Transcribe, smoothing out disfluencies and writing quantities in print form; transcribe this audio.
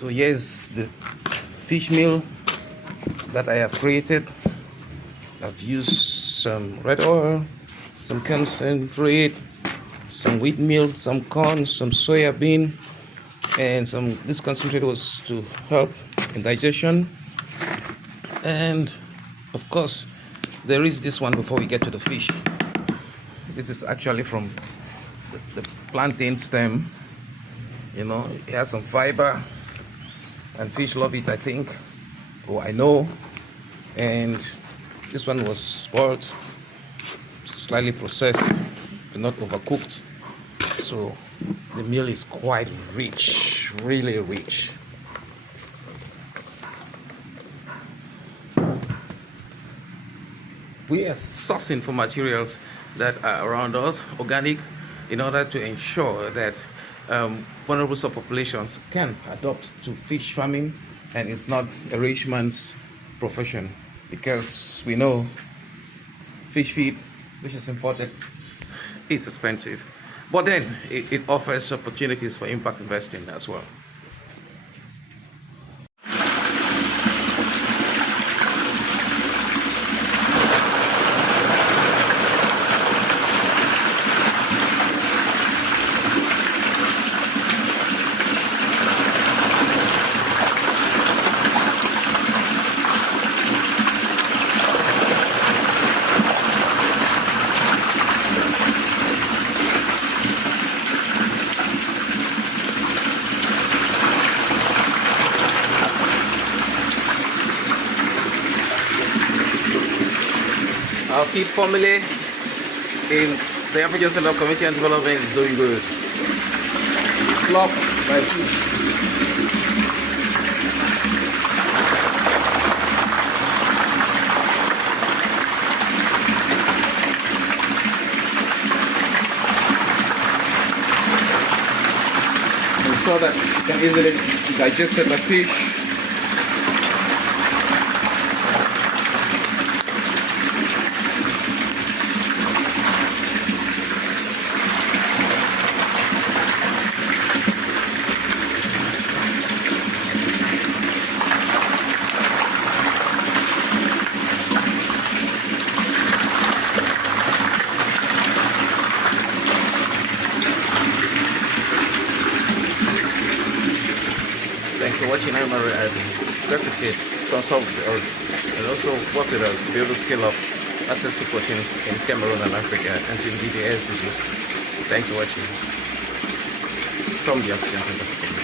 So here's the fish meal that I have created. I've used some red oil, some concentrate, some wheat meal, some corn, some soya bean, and this concentrate was to help in digestion. And of course there is this one before we get to the fish. This is actually from the plantain stem. You know, it has some fiber and fish love it, I think, or I know. And this one was boiled, slightly processed but not overcooked, so the meal is quite rich, really rich. We are sourcing for materials that are around us, organic, in order to ensure that vulnerable subpopulations can adopt to fish farming, and it's not a rich man's profession, because we know fish feed, which is imported, is expensive. But then it offers opportunities for impact investing as well. Our feed formula in the African Center of Community and Development is doing good. Flock by fish. Ensure that it can easily be digested by fish. Thanks for watching. I'm Arrey. Replicate, consult, and also work with us to be able to scale up access to proteins in Cameroon and Africa and to alleviate SDGs. Thanks for watching from the African Center.